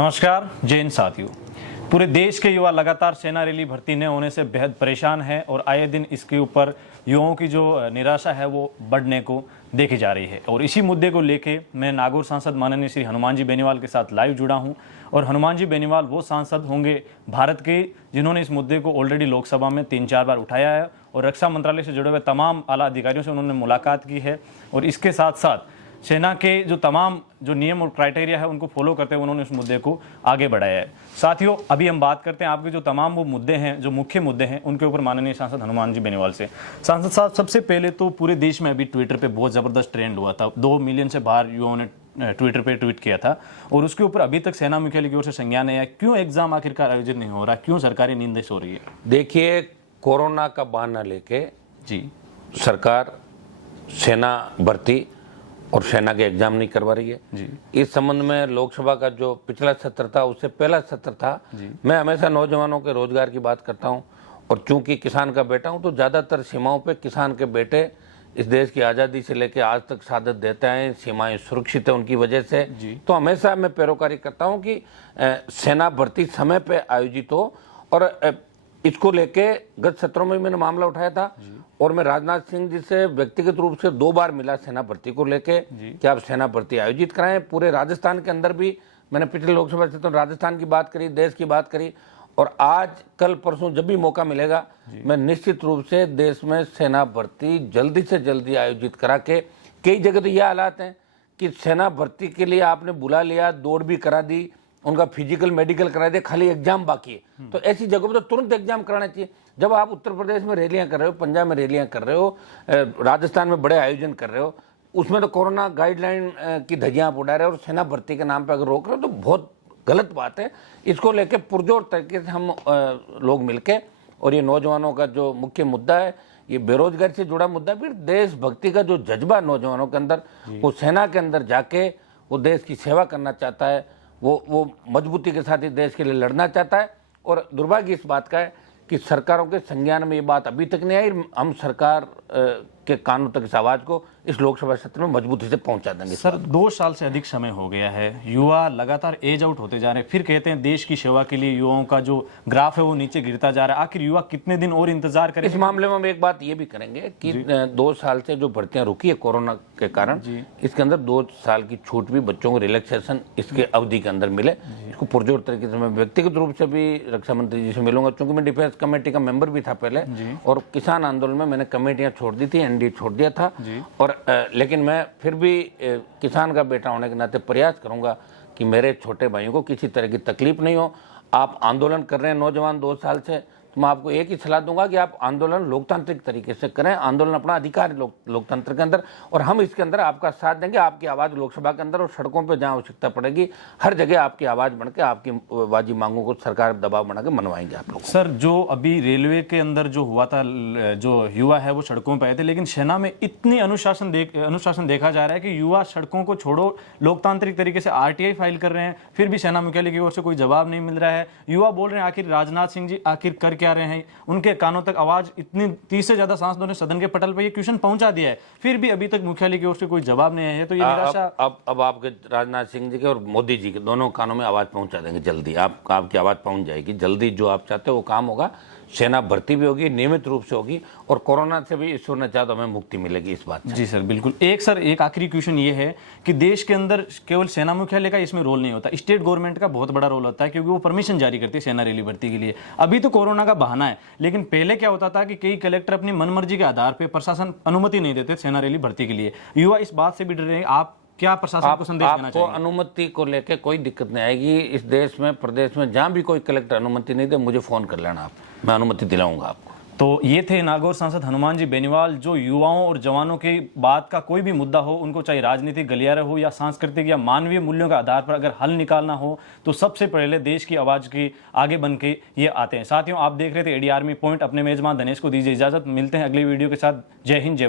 नमस्कार जैन साथियों। पूरे देश के युवा लगातार सेना रैली भर्ती न होने से बेहद परेशान हैं और आए दिन इसके ऊपर युवाओं की जो निराशा है वो बढ़ने को देखी जा रही है। और इसी मुद्दे को लेके मैं नागौर सांसद माननीय श्री हनुमान जी बेनीवाल के साथ लाइव जुड़ा हूं। और हनुमान जी बेनीवाल वो सांसद होंगे भारत के जिन्होंने इस मुद्दे को ऑलरेडी लोकसभा में 3-4 बार उठाया है और रक्षा मंत्रालय से जुड़े हुए तमाम आला अधिकारियों से उन्होंने मुलाकात की है। और इसके साथ साथ सेना के जो तमाम जो नियम और क्राइटेरिया है उनको फॉलो करते हुए उन्होंने इस मुद्दे को आगे बढ़ाया है। साथियों, अभी हम बात करते हैं आपके जो तमाम वो मुद्दे हैं, जो मुख्य मुद्दे हैं, उनके ऊपर माननीय सांसद हनुमान जी बेनीवाल से। सांसद साहब, सबसे पहले तो पूरे देश में अभी ट्विटर पे बहुत ज़बरदस्त ट्रेंड हुआ था। 2 मिलियन से बाहर युवाओं ने ट्विटर पे ट्वीट किया था और उसके ऊपर अभी तक सेना मुख्यालय की ओर से संज्ञान नहीं आया। क्यों एग्जाम आखिरकार आयोजित नहीं हो रहा? क्यों सरकारी नींद सो रही है? देखिए, कोरोना का बहाना लेके जी सरकार सेना भर्ती और सेना के एग्जाम नहीं करवा रही है जी। इस संबंध में लोकसभा का जो पिछला सत्र था उससे पहला सत्र था। मैं हमेशा नौजवानों के रोजगार की बात करता हूं और चूंकि किसान का बेटा हूं तो ज्यादातर सीमाओं पे किसान के बेटे इस देश की आज़ादी से लेकर आज तक शहादत देते हैं। सीमाएं सुरक्षित है उनकी वजह से। तो हमेशा मैं पैरोकारी करता हूं कि सेना भर्ती समय पे आयोजित हो। और इसको लेके गत सत्रों में मैंने मामला उठाया था और मैं राजनाथ सिंह जी से व्यक्तिगत रूप से 2 बार मिला सेना भर्ती को लेके कि आप सेना भर्ती आयोजित कराएं। पूरे राजस्थान के अंदर भी मैंने पिछले लोकसभा से तो राजस्थान की बात करी, देश की बात करी। और आज कल परसों जब भी मौका मिलेगा मैं निश्चित रूप से देश में सेना भर्ती जल्दी से जल्दी आयोजित करा के, कई जगह तो यह हालात हैं कि सेना भर्ती के लिए आपने बुला लिया, दौड़ भी करा दी, उनका फिजिकल मेडिकल करा दिया, खाली एग्जाम बाकी है। तो ऐसी जगहों पर तो तुरंत एग्जाम कराना चाहिए। जब आप उत्तर प्रदेश में रैलियां कर रहे हो, पंजाब में रैलियां कर रहे हो, राजस्थान में बड़े आयोजन कर रहे हो, उसमें तो कोरोना गाइडलाइन की धज्जियां आप उड़ा रहे हो और सेना भर्ती के नाम पर अगर रोक रहे हो तो बहुत गलत बात है। इसको लेकर पुरजोर तरीके से हम लोग मिलके, और ये नौजवानों का जो मुख्य मुद्दा है, ये बेरोजगारी से जुड़ा मुद्दा, फिर देशभक्ति का जो जज्बा नौजवानों के अंदर, वो सेना के अंदर जाके वो देश की सेवा करना चाहता है, वो मजबूती के साथ ही देश के लिए लड़ना चाहता है। और दुर्भाग्य इस बात का है कि सरकारों के संज्ञान में ये बात अभी तक नहीं आई। हम सरकार के कानों तक इस आवाज को इस लोकसभा सत्र में मजबूती से पहुंचा देंगे। सर, 2 साल से अधिक समय हो गया है, युवा लगातार एज आउट होते जा रहे हैं, फिर कहते हैं देश की सेवा के लिए युवाओं का जो ग्राफ है वो नीचे गिरता जा रहा है। आखिर युवा कितने दिन और इंतजार करें? इस मामले में हम एक बात ये भी करेंगे कि 2 साल से जो भर्तियां रुकी है कोरोना के कारण, इसके अंदर 2 साल की छूट भी बच्चों को रिलैक्सेशन इसके अवधि के अंदर मिले। इसको पुरजोर तरीके से मैं व्यक्तिगत रूप से भी रक्षा मंत्री जी से मिलूंगा, क्योंकि मैं डिफेंस कमेटी का मेंबर भी था पहले और किसान आंदोलन में मैंने कमेटियां छोड़ दी थी, एनडीए छोड़ दिया था। और लेकिन मैं फिर भी किसान का बेटा होने के नाते प्रयास करूंगा कि मेरे छोटे भाइयों को किसी तरह की तकलीफ नहीं हो। आप आंदोलन कर रहे हैं नौजवान 2 साल से, तो मैं आपको एक ही सलाह दूंगा कि आप आंदोलन लोकतांत्रिक तरीके से करें। आंदोलन अपना अधिकार है लोकतंत्र के अंदर, और हम इसके अंदर आपका साथ देंगे। आपकी आवाज़ लोकसभा के अंदर और सड़कों पर जहाँ आवश्यकता पड़ेगी हर जगह आपकी आवाज़ बन के आपकी वाजी मांगों को सरकार दबाव बना के मनवाएंगे आप लोग। सर, जो अभी रेलवे के अंदर जो हुआ था, जो युवा है वो सड़कों पर आए थे, लेकिन सेना में इतनी अनुशासन देखा जा रहा है कि युवा सड़कों को छोड़ो लोकतांत्रिक तरीके से आरटीआई फाइल कर रहे हैं, फिर भी सेना मुख्यालय की ओर से कोई जवाब नहीं मिल रहा है। युवा बोल रहे हैं आखिर राजनाथ सिंह जी आखिर कर क्या रहे हैं? उनके कानों तक आवाज इतनी 30 से ज्यादा सांसदों ने सदन के पटल पर ये क्वेश्चन पहुंचा दिया है, फिर भी अभी तक मुख्यालय की ओर से कोई जवाब नहीं आया है। तो ये निराशा अब आपके राजनाथ सिंह जी के और मोदी जी के दोनों कानों में आवाज पहुंचा देंगे जल्दी। आपकी आवाज पहुंच जाएगी जल्दी। जो आप चाहते हो वो काम होगा। सेना भर्ती भी होगी, नियमित रूप से होगी, और कोरोना से भी ईश्वर ने चाहा तो हमें मुक्ति मिलेगी इस बात से। जी सर, बिल्कुल। एक आखिरी क्वेश्चन ये है कि देश के अंदर केवल सेना मुख्यालय का इसमें रोल नहीं होता, स्टेट गवर्नमेंट का बहुत बड़ा रोल होता है, क्योंकि वो परमिशन जारी करती है सेना रैली भर्ती के लिए। अभी तो कोरोना का बहाना है, लेकिन पहले क्या होता था कि कई कलेक्टर अपनी मनमर्जी के आधार पर प्रशासन अनुमति नहीं देते सेना रैली भर्ती के लिए। युवा इस बात से भी डर रहे हैं। आप क्या प्रशासन को संदेश देना चाहिए? आपको अनुमति को लेकर कोई दिक्कत नहीं आएगी। इस देश में, प्रदेश में जहां भी कोई कलेक्टर अनुमति नहीं दे, मुझे फोन कर लेना आप, मैं अनुमति दिलाऊंगा आपको। तो ये थे नागौर सांसद हनुमान जी बेनीवाल, जो युवाओं और जवानों की बात का कोई भी मुद्दा हो, उनको चाहे राजनीतिक गलियारा हो या सांस्कृतिक या मानवीय मूल्यों के आधार पर अगर हल निकालना हो तो सबसे पहले देश की आवाज की आगे बन के ये आते हैं। साथियों, आप देख रहे थे एडी आर्मी पॉइंट। अपने मेजबान धनेश को दीजिए इजाजत। मिलते हैं अगली वीडियो के साथ। जय हिंद, जय भारत।